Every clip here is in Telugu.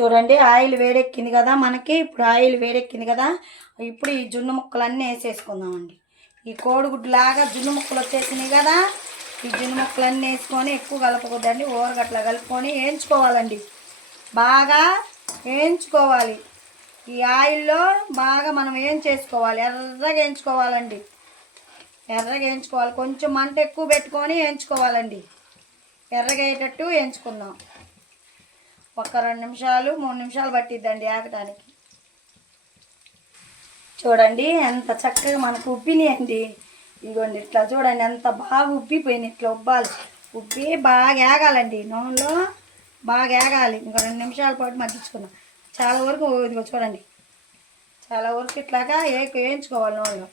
చూడండి ఆయిల్ వేడెక్కింది కదా మనకి. ఇప్పుడు ఆయిల్ వేడెక్కింది కదా. ఇప్పుడు ఈ జున్ను ముక్కలన్నీ వేసేసుకుందామండి. ఈ కోడిగుడ్డు లాగా జున్ను ముక్కలు వచ్చేసినాయి కదా. ఈ జున్ను ముక్కలన్నీ వేసుకొని ఎక్కువ కలపకూడదండి. ఓరగట్లా కలుపుకొని వేయించుకోవాలండి. బాగా వేయించుకోవాలి. ఈ ఆయిల్లో బాగా మనం ఏం చేసుకోవాలి? ఎర్రగా వేయించుకోవాలండి. ఎర్రగా వేయించుకోవాలి. కొంచెం మంట ఎక్కువ పెట్టుకొని వేయించుకోవాలండి. ఎర్రగా అయ్యేటట్టు వేయించుకుందాం. ఒక రెండు నిమిషాలు మూడు నిమిషాలు పట్టిద్దండి ఆగటానికి. చూడండి ఎంత చక్కగా మనకు ఉబ్బినాయండి. ఇదిగోండి ఇట్లా చూడండి ఎంత బాగా ఉబ్బిపోయినాయి ఇట్లా ఉబ్బాలి. ఉబ్బి బాగా ఏగాలండి నూనెలో బాగా ఏగాలి. ఇంకో రెండు నిమిషాల పాటు మగ్గించుకుందాం. చాలా వరకు ఇదిగో చూడండి. చాలా వరకు ఇట్లాగా ఏ వేయించుకోవాలి నూనెలో.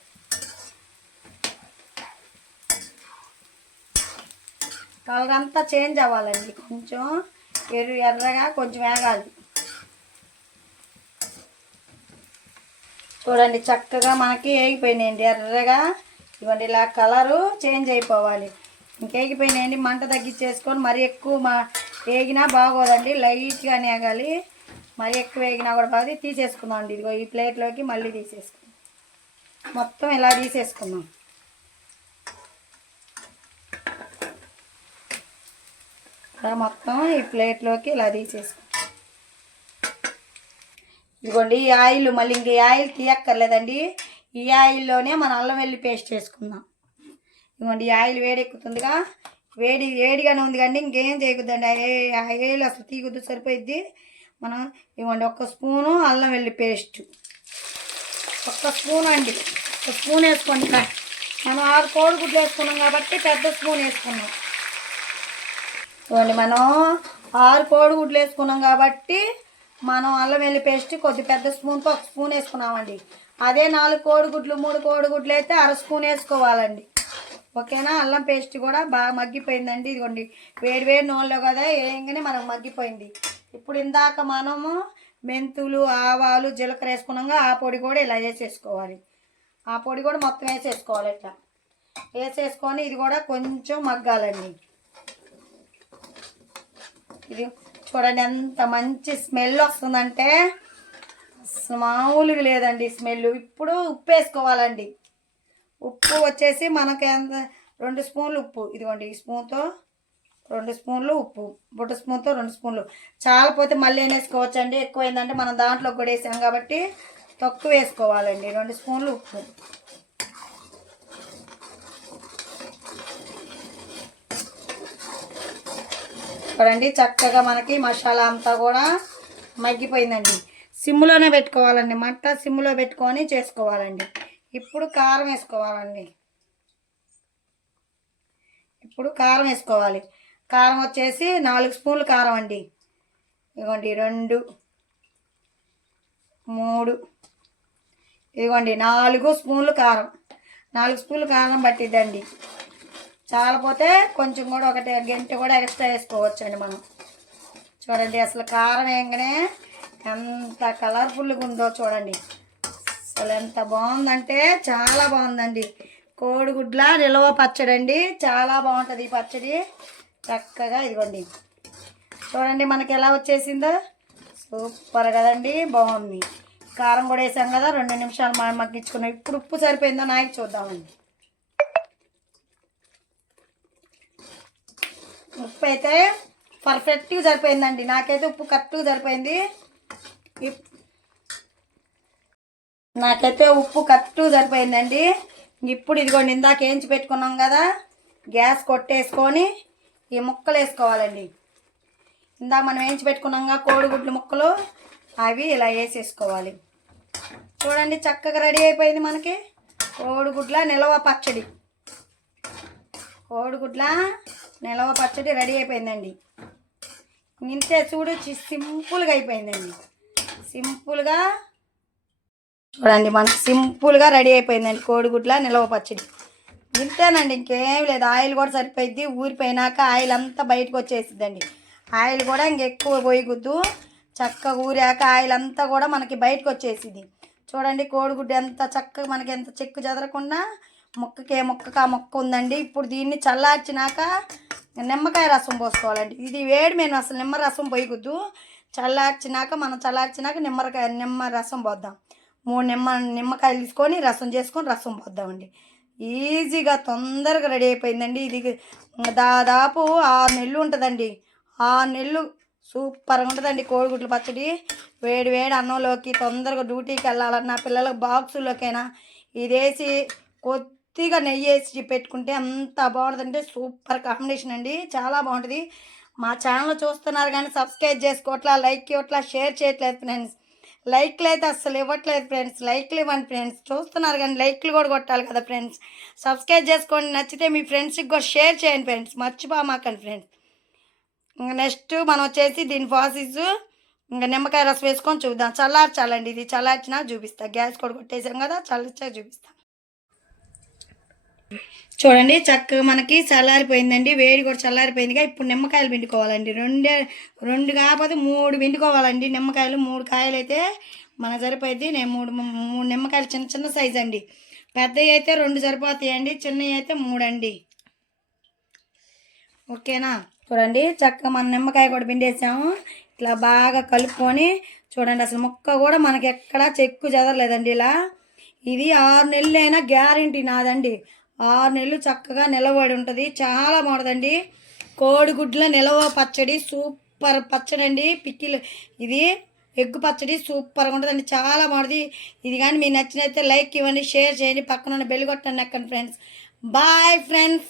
కలర్ అంతా చేంజ్ అవ్వాలండి కొంచెం. ఎర్ర ఎర్రగా కొంచెం వేగాలి. చూడండి చక్కగా మనకి వేగిపోయినాయండి. ఎర్రగా ఇవ్వండి ఇలా కలరు చేంజ్ అయిపోవాలి. ఇంకేగిపోయినాయండి మంట తగ్గించేసుకొని మరి ఎక్కువ మా వేగినా బాగోదండి. లైట్గా వేగాలి మరి ఎక్కువ వేగినా కూడా బాగా తీసేసుకుందాం అండి. ఇదిగో ఈ ప్లేట్లోకి మళ్ళీ తీసేసుకుందాం. మొత్తం ఇలా తీసేసుకుందాం. ఇలా మొత్తం ఈ ప్లేట్లోకి ఇలా తీసేసుకుందాం ఇదిగోండి ఈ ఆయిల్ మళ్ళీ ఇంక ఈ ఆయిల్ తీయక్కర్లేదండి. ఈ ఆయిల్లోనే మనం అల్లం వెల్లి పేస్ట్ వేసుకుందాం ఇదిగోండి ఈ ఆయిల్ వేడెక్కుతుందిగా. వేడి వేడిగానే ఉంది కానీ ఇంకేం చేయకూడదండి ఆ ఆయిల్ అసలు తీయకొద్దు సరిపోయిద్ది. మనం ఇవ్వండి ఒక్క స్పూను అల్లం వెల్లి పేస్ట్. ఒక్క స్పూన్ అండి. ఒక స్పూన్ వేసుకోండి. మనం ఆరు కోడిగుడ్లు వేసుకున్నాం కాబట్టి పెద్ద స్పూన్ వేసుకున్నాం. చూడండి మనం ఆరు కోడిగుడ్లు వేసుకున్నాం కాబట్టి మనం అల్లం వెల్లి పేస్ట్ కొద్ది పెద్ద స్పూన్తో ఒక స్పూన్ వేసుకున్నామండి. అదే నాలుగు కోడిగుడ్లు మూడు కోడిగుడ్లు అయితే అర స్పూన్ వేసుకోవాలండి. ఓకేనా? అల్లం పేస్ట్ కూడా బాగా మగ్గిపోయిందండి. ఇదిగోండి వేడి వేడి నూనెలో కదా వేయంగానే మనకు మగ్గిపోయింది. ఇప్పుడు ఇందాక మనము మెంతులు ఆవాలు జీలకర్ర వేసుకున్నాం ఆ పొడి కూడా ఇలా వేసేసుకోవాలి. ఆ పొడి కూడా మొత్తం వేసేసుకోవాలి ఇట్లా. వేసేసుకొని ఇది కూడా కొంచెం మగ్గాలండి. ఇది చూడండి ఎంత మంచి స్మెల్ వస్తుందంటే మామూలుగా లేదండి స్మెల్. ఇప్పుడు ఉప్పు వేసుకోవాలండి. ఉప్పు వచ్చేసి మనకి ఎంత? రెండు స్పూన్లు ఉప్పు. ఇదిగోండి ఈ స్పూన్తో రెండు స్పూన్లు ఉప్పు బుట్ట స్పూన్తో రెండు స్పూన్లు. చాలా పోతే మళ్ళీ వేసుకోవచ్చు అండి ఎక్కువైందంటే మనం దాంట్లో కూడా వేసాం కాబట్టి తక్కువ వేసుకోవాలండి. రెండు స్పూన్లు ఉప్పు. చూడండి చక్కగా మనకి మసాలా అంతా కూడా మగ్గిపోయిందండి. సిమ్లోనే పెట్టుకోవాలండి మంట సిమ్లో పెట్టుకొని చేసుకోవాలండి. ఇప్పుడు కారం వేసుకోవాలండి. ఇప్పుడు కారం వేసుకోవాలి. కారం వచ్చేసి నాలుగు స్పూన్లు కారం అండి. ఇదిగోండి రెండు మూడు ఇదిగోండి నాలుగు స్పూన్లు కారం. నాలుగు స్పూన్లు కారం పట్టిద్దండి. చాలపోతే కొంచెం కూడా ఒకటి గంట కూడా ఎక్స్ట్రా వేసుకోవచ్చండి మనం. చూడండి అసలు కారం వేయగానే ఎంత కలర్ఫుల్గా ఉందో చూడండి. అసలు ఎంత బాగుందంటే చాలా బాగుందండి. కోడిగుడ్ల నిలవ పచ్చడి అండి. చాలా బాగుంటుంది ఈ పచ్చడి. చక్కగా ఇదిగోండి. చూడండి మనకి ఎలా వచ్చేసిందో. సూపర్ కదండి బాగుంది. కారం కూడా వేసాం కదా రెండు నిమిషాలు మనం మగ్గించుకున్నాం. ఇప్పుడు ఉప్పు సరిపోయిందో నాయకు చూద్దామండి. ఉప్పు అయితే పర్ఫెక్ట్గా సరిపోయిందండి. నాకైతే ఉప్పు కరెక్ట్గా సరిపోయింది. నాకైతే ఉప్పు కరెక్ట్గా సరిపోయిందండి. ఇప్పుడు ఇదిగోండి ఇందాక వేయించి పెట్టుకున్నాం కదా గ్యాస్ కొట్టేసుకొని ఈ ముక్కలు వేసుకోవాలండి. ఇందాక మనం ఏంచి పెట్టుకున్నాంగా కోడిగుడ్లు ముక్కలు అవి ఇలా వేసేసుకోవాలి. చూడండి చక్కగా రెడీ అయిపోయింది మనకి. కోడిగుడ్ల నిలవ పచ్చడి. కోడిగుడ్ల నిలవ పచ్చడి రెడీ అయిపోయిందండి. ఇంతే చూడు సింపుల్గా అయిపోయిందండి. సింపుల్గా చూడండి మనకి సింపుల్గా రెడీ అయిపోయిందండి కోడిగుడ్ల నిలవ పచ్చడి. ఇంతేనండి ఇంకేం లేదు. ఆయిల్ కూడా సరిపోయిద్ది. ఊరిపోయినాక ఆయిల్ అంతా బయటకు వచ్చేసిద్దండి. ఆయిల్ కూడా ఇంకెక్కువ పోయిగుద్దు చక్కగా ఊరాక ఆయిల్ అంతా కూడా మనకి బయటకు వచ్చేసింది చూడండి కోడిగుడ్డు ఎంత చక్కగా మనకి ఎంత చెక్కు చెదరకుండా ముక్కకే ముక్కకు ఆ ముక్క ఉందండి. ఇప్పుడు దీన్ని చల్లార్చినాక నిమ్మకాయ రసం పోసుకోవాలండి. ఇది వేడి మేము అసలు నిమ్మ రసం పోయకుద్దు చల్లార్చినాక మనం చల్లార్చినాక నిమ్మకాయ నిమ్మ రసం పోద్దాం. మూడు నిమ్మ నిమ్మకాయలు తీసుకొని రసం చేసుకొని రసం పోద్దామండి. ఈజీగా తొందరగా రెడీ అయిపోయిందండి. ఇది దాదాపు ఆరు నెలలు ఉంటుందండి. ఆరు నెలలు సూపర్గా ఉంటుందండి కోడిగుడ్ల పచ్చడి. వేడి వేడి అన్నంలోకి తొందరగా డ్యూటీకి వెళ్ళాలన్నా పిల్లలకు బాక్సుల్లోకైనా ఇదేసి కొద్దిగా నెయ్యి వేసి పెట్టుకుంటే అంత బాగుంటుందంటే సూపర్ కాంబినేషన్ అండి. చాలా బాగుంటుంది. మా ఛానల్ చూస్తున్నారు కానీ సబ్స్క్రైబ్ చేసుకోవట్లా లైక్ ఇవ్వట్లా షేర్ చేయట్లేదు ఫ్రెండ్స్. లైక్లు అయితే అస్సలు ఇవ్వట్లేదు ఫ్రెండ్స్. లైక్లు ఇవ్వండి ఫ్రెండ్స్. చూస్తున్నారు కానీ లైక్లు కూడా కొట్టాలి కదా ఫ్రెండ్స్. సబ్స్క్రైబ్ చేసుకోండి. నచ్చితే మీ ఫ్రెండ్స్కి కూడా షేర్ చేయండి ఫ్రెండ్స్. మర్చిపోమాకండి ఫ్రెండ్స్. ఇంకా నెక్స్ట్ మనం వచ్చేసి దీని ప్రాసెస్. ఇంకా నిమ్మకాయ రసం వేసుకొని చూద్దాం. చల్లార్చాలండి. ఇది చల్లార్చినా చూపిస్తా. గ్యాస్ కూడా కొట్టేసాం కదా చల్లార్చా చూపిస్తాం. చూడండి చక్కగా మనకి చల్లారిపోయిందండి. వేడి కూడా చల్లారిపోయిందిగా. ఇప్పుడు నిమ్మకాయలు పిండుకోవాలండి. రెండే రెండు కాకపోతే మూడు పిండుకోవాలండి. నిమ్మకాయలు మూడు కాయలు అయితే మనకు సరిపోయింది నేను మూడు మూడు నిమ్మకాయలు చిన్న చిన్న సైజ్ అండి. పెద్దవి అయితే రెండు సరిపోతాయండి. చిన్నవి అయితే మూడు అండి ఓకేనా? చూడండి చక్కగా మన నిమ్మకాయ కూడా పిండేసాము. ఇట్లా బాగా కలుపుకొని చూడండి అసలు ముక్క కూడా మనకి ఎక్కడా చెక్కు చెదరలేదండి ఇలా. ఇది ఆరు నెలలైనా గ్యారంటీ నాదండి. ఆరు నెలలు చక్కగా నిలబడి ఉంటుంది. చాలా బాగుంటుందండి. కోడిగుడ్ల నిలవ పచ్చడి సూపర్ పచ్చడి అండి పిక్కిలు. ఇది ఎగ్గు పచ్చడి సూపర్గా ఉంటుందండి. చాలా బాగుంటుంది. ఇది కానీ మీకు నచ్చినైతే లైక్ ఇవ్వండి షేర్ చేయండి. పక్కన ఉన్న బెల్ కొట్టండి అక్కడ ఫ్రెండ్స్. Bye friends.